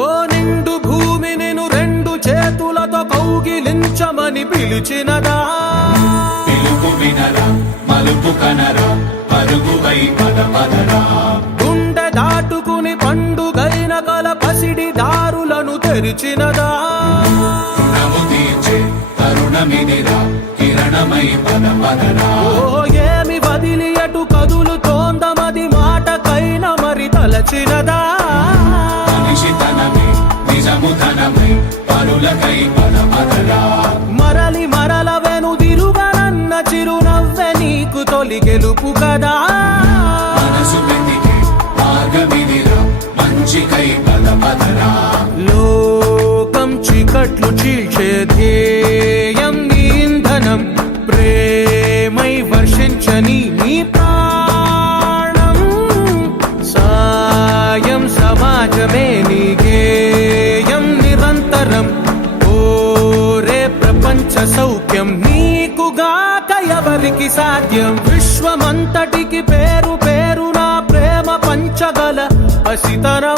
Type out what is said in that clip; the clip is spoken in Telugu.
ఓ నిండు భూమి నేను రెండు చేతులతో కౌగిలించమని పిలిచినదా. పిలుపు వినరా మలుపు కనరా పరుగువై పద పదరా. గుండె దాటుకుని పండుగైన కల పసిడి దారులను తెరిచినదా. రుణము తీర్చే తరుణమిదిరా కిరణమై పద పదరా. ఓ ధనమై పరులకై మరలి మరల వెనుదిరుగనన్న చిరునవ్వె నీకు తొలి గెలుపు కదా. మనసు వెతికే మార్గమిదిరా మంచికై లోకం చీకట్లు చీల్చే ధ్యేయం నీ ఇంధనం ప్రేమై వర్షించని నీ ప్రాణం. సాయం సమాజమే నీ గేయం నిరంతరం ఓరే ప్రపంచ సౌఖ్యం నీకుగాక ఎవరికి సాధ్యం? విశ్వమంతటికి పేరు పేరు నా ప్రేమ పంచగల పసితరమా